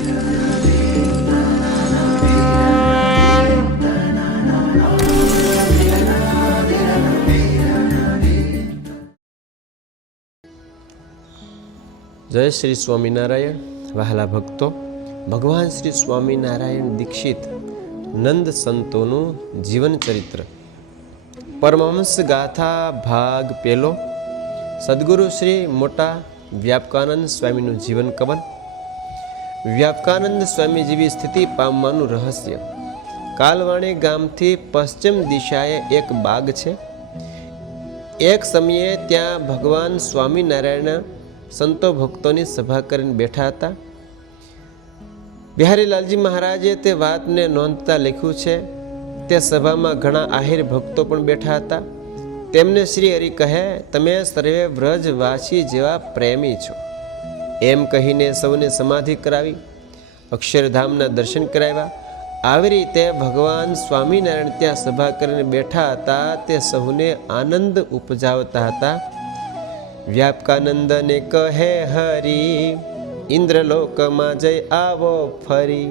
જય શ્રી સ્વામિનારાયણ. વહાલા ભક્તો, ભગવાન શ્રી સ્વામિનારાયણ દીક્ષિત નંદ સંતોનું જીવન ચરિત્ર. પરમહંસ ગાથા ભાગ પેલો. સદગુરુ શ્રી મોટા વ્યાપકાનંદ સ્વામીનું જીવન કવન. વ્યાપકાનંદ સ્વામી જેવી સ્થિતિ પામવાનું રહસ્ય. કાલવાણી ગામથી પશ્ચિમ દિશાએ એક બાગ છે. એક સમયે ત્યાં ભગવાન સ્વામિનારાયણ સંતો ભક્તોની સભા કરીને બેઠા હતા. બિહારીલાલજી મહારાજે તે વાતને નોંધતા લખ્યું છે. તે સભામાં ઘણા આહિર ભક્તો પણ બેઠા હતા. તેમને શ્રી હરિ કહે, તમે સર્વે વ્રજવાસી જેવા પ્રેમી છો. એમ કહીને સૌને સમાધિ કરાવી, અક્ષરધામના દર્શન કરાવ્યા. આવી રીતે ભગવાન સ્વામિનારાયણ ત્યાં સભા કરીને બેઠા હતા, તે સૌને આનંદ ઉપજાવતા હતા. વ્યાપકાનંદને કહે, હરી, ઇન્દ્રલોકમાં જઈ આવો ફરી.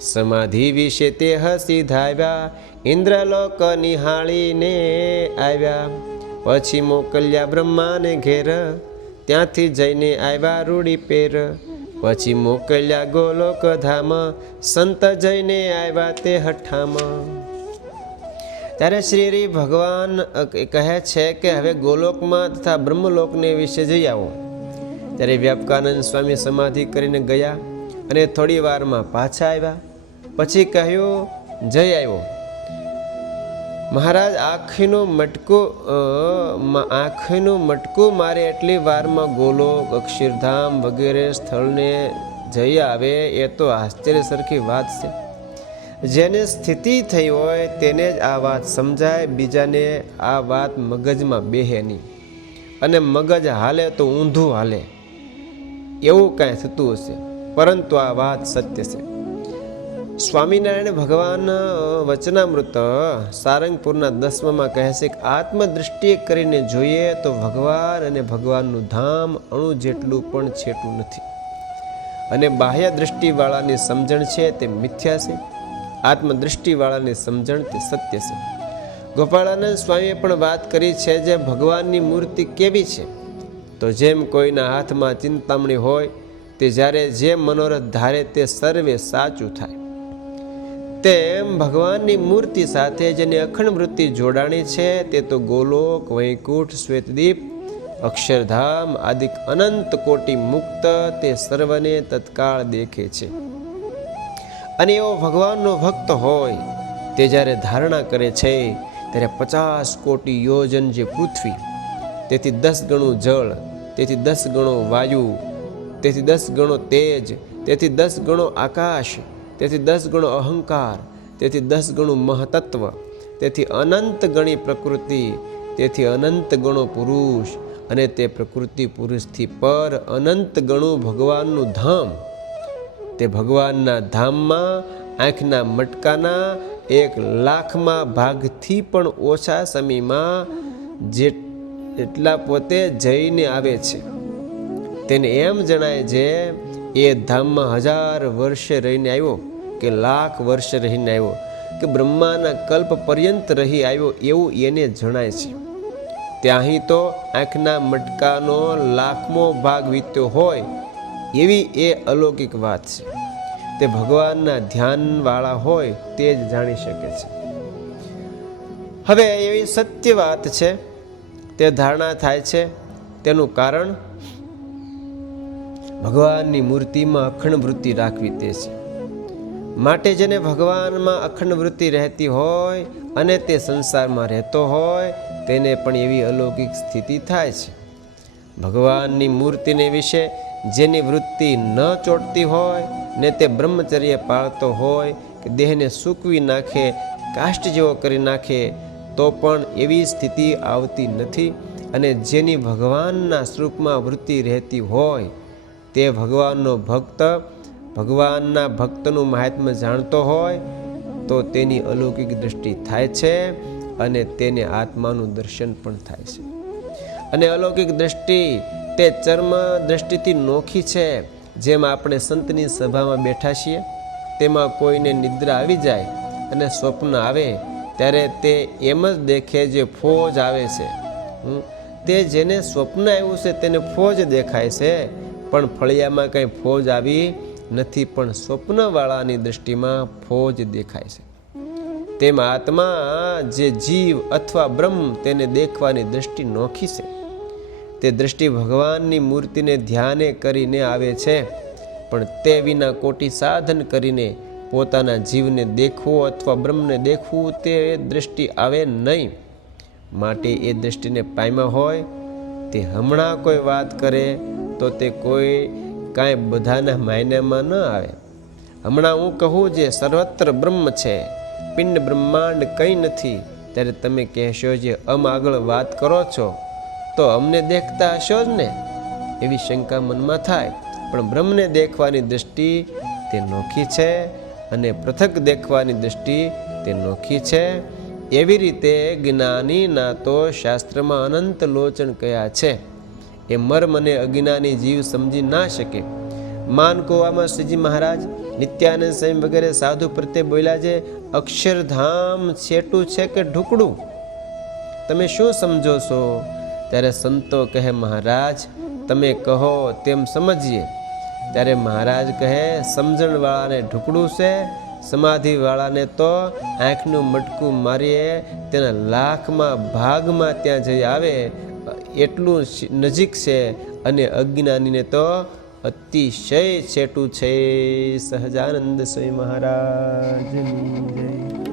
સમાધિ વિશે તે હસી ધાવ્યા, ઇન્દ્રલોક નિહાળીને આવ્યા. પછી મોકલ્યા બ્રહ્માને ઘેર ત્યાંથી જઈને આવ્યા રૂડી પેર. પછી મોકલ્યા ગોલોક ધામ. સંત જઈને આવ્યા તે હઠામાં. ત્યારે શ્રી ભગવાન કહે છે કે હવે ગોલોકમાં તથા બ્રહ્મલોકને વિશે જઈ આવો. ત્યારે વ્યાપકાનંદ સ્વામી સમાધિ કરીને ગયા અને થોડી વારમાં પાછા આવ્યા. પછી કહ્યું, જઈ આવ્યો. મહારાજ, આંખીનો મટકો આંખીનો મટકો મારે એટલી વારમાં ગોલોક, અક્ષરધામ વગેરે સ્થળને જઈ આવે એ તો આશ્ચર્ય સરખી વાત છે. જેને સ્થિતિ થઈ હોય તેને જ આ વાત સમજાય, બીજાને આ વાત મગજમાં બેહે નહીં. અને મગજ હાલે તો ઊંધું હાલે. એવું કાંઈ થતું હશે. પરંતુ આ વાત સત્ય છે. સ્વામિનારાયણ ભગવાન વચનામૃત સારંગપુરના દસમામાં કહે છે કે આત્મદૃષ્ટિએ કરીને જોઈએ તો ભગવાન અને ભગવાનનું ધામ અણુ જેટલું પણ છેટું નથી. અને બાહ્ય દૃષ્ટિવાળાની સમજણ છે તે મિથ્યા છે. આત્મદૃષ્ટિવાળાની સમજણ તે સત્ય છે. ગોપાળાનંદ સ્વામીએ પણ વાત કરી છે જે ભગવાનની મૂર્તિ કેવી છે. તો જેમ કોઈના હાથમાં ચિંતામણી હોય, તે જ્યારે જે મનોરથ ધારે તે સર્વે સાચું થાય. તેમ ભગવાનની મૂર્તિ સાથે જેની અખંડ વૃત્તિ જોડાણી છે, તે તો ગોલોક, વૈકુંઠ, શ્વેતદીપ, અક્ષરધામ આદિક અનંત કોટી મુક્ત તે સર્વને તત્કાળ દેખે છે. અને એવો ભગવાનનો ભક્ત હોય, તે જ્યારે ધારણા કરે છે, ત્યારે પચાસ કોટી યોજન જે પૃથ્વી, તેથી દસ ગણું જળ, તેથી દસ ગણો વાયુ, તેથી દસ ગણો તેજ, તેથી દસ ગણો આકાશ તેથી દસ ગણો અહંકાર, તેથી દસ ગણું મહતત્વ, તેથી અનંત ગણી પ્રકૃતિ, તેથી અનંત ગણો પુરુષ, અને તે પ્રકૃતિ પુરુષથી પર અનંત ગણું ભગવાનનું ધામ. તે ભગવાનના ધામમાં, આંખના મટકાના, એક લાખમાં ભાગથી પણ ઓછા સમયમાં જે એટલા પોતે જઈને આવે છે. તેને એમ જણાય છે એ ધામમાં હજાર વર્ષે રહીને આવ્યો કે લાખ વર્ષે રહીને આવ્યો કે બ્રહ્માના કલ્પ પર્યંત રહી આવ્યો એવું એને જણાય છે. ત્યાંથી તો આંખના મટકાનો લાખમો ભાગ વીત્યો હોય એવી એ અલૌકિક વાત છે. તે ભગવાનના ધ્યાનવાળા હોય તે જ જાણી શકે છે. હવે એવી સત્ય વાત છે. તે ધારણા થાય છે. તેનું કારણ ભગવાનની મૂર્તિમાં અખંડ વૃત્તિ રાખવી તે છે. માટે જેને ભગવાનમાં અખંડ વૃત્તિ રહેતી હોય અને તે સંસારમાં રહેતો હોય, તેને પણ એવી અલૌકિક સ્થિતિ થાય છે. ભગવાનની મૂર્તિને વિશે જેની વૃત્તિ ન ચોટતી હોય, ને તે બ્રહ્મચર્ય પાળતો હોય, કે દેહને સૂકવી નાખે, કાષ્ટ જેવો કરી નાખે, તો પણ એવી સ્થિતિ આવતી નથી. અને જેની ભગવાનના સ્વરૂપમાં વૃત્તિ રહેતી હોય તે ભગવાનનો ભક્ત ભગવાનના ભક્તનું મહાત્મ્ય જાણતો હોય તો તેની અલૌકિક દૃષ્ટિ થાય છે અને તેને આત્માનું દર્શન પણ થાય છે. અને અલૌકિક દ્રષ્ટિ તે ચર્મ દ્રષ્ટિથી નોખી છે. જેમ આપણે સંતની સભામાં બેઠા છીએ, તેમાં કોઈને નિદ્રા આવી જાય અને સ્વપ્ન આવે, ત્યારે તે એમ જ દેખે જે ફોજ આવે છે. તે જેને સ્વપ્ન આવ્યું છે, તેને ફોજ દેખાય છે. પણ ફળિયામાં કંઈ ફોજ આવી નથી, પણ સ્વપ્નવાળાની દૃષ્ટિમાં ફોજ દેખાય છે. તેમ આત્મા જે જીવ અથવા બ્રહ્મ તેને દેખવાની દૃષ્ટિ નોખી છે. તે દૃષ્ટિ ભગવાનની મૂર્તિને ધ્યાને કરીને આવે છે, પણ તે વિના કોટી સાધન કરીને પોતાના જીવને દેખવું અથવા બ્રહ્મને દેખવું તે દૃષ્ટિ આવે નહીં. માટે એ દૃષ્ટિને પામ્યા હોય તે હમણાં કોઈ વાત કરે તો તે કોઈ કાંઈ બધાના માયનામાં ન આવે. હમણાં હું કહું જે સર્વત્ર બ્રહ્મ છે, પિંડ બ્રહ્માંડ કંઈ નથી, ત્યારે તમે કહેશો જે અમ આગળ વાત કરો છો, તો અમને દેખતા હશો જ ને? એવી શંકા મનમાં થાય. પણ બ્રહ્મને દેખવાની દૃષ્ટિ તે નોખી છે અને પૃથક દેખવાની દૃષ્ટિ તે નોખી છે. એવી રીતે જ્ઞાનીના તો શાસ્ત્રમાં અનંત લોચન કયા છે. એ મર્મ અને અજ્ઞાની જીવ સમજી ના શકે. માન કોવામાં શ્રીજી મહારાજ, નિત્યાનંદ સ્વામી વગેરે સાધુ પ્રત્યે બોલ્યા છે, અક્ષરધામ છેટું છે કે ઢુકડું? તમે શું સમજો છો? ત્યારે સંતો કહે, મહારાજ, તમે કહો તેમ સમજીએ. ત્યારે મહારાજ કહે, સમજણવાળાને ઢુકડું છે, સમાધિવાળાને તો આંખનું મટકું મારીએ, તેના લાખમાં ભાગમાં ત્યાં જઈ આવે એટલું નજીક છે અને અજ્ઞાનીને તો અતિશય છેટું છે. સહજાનંદ સ્વામી મહારાજની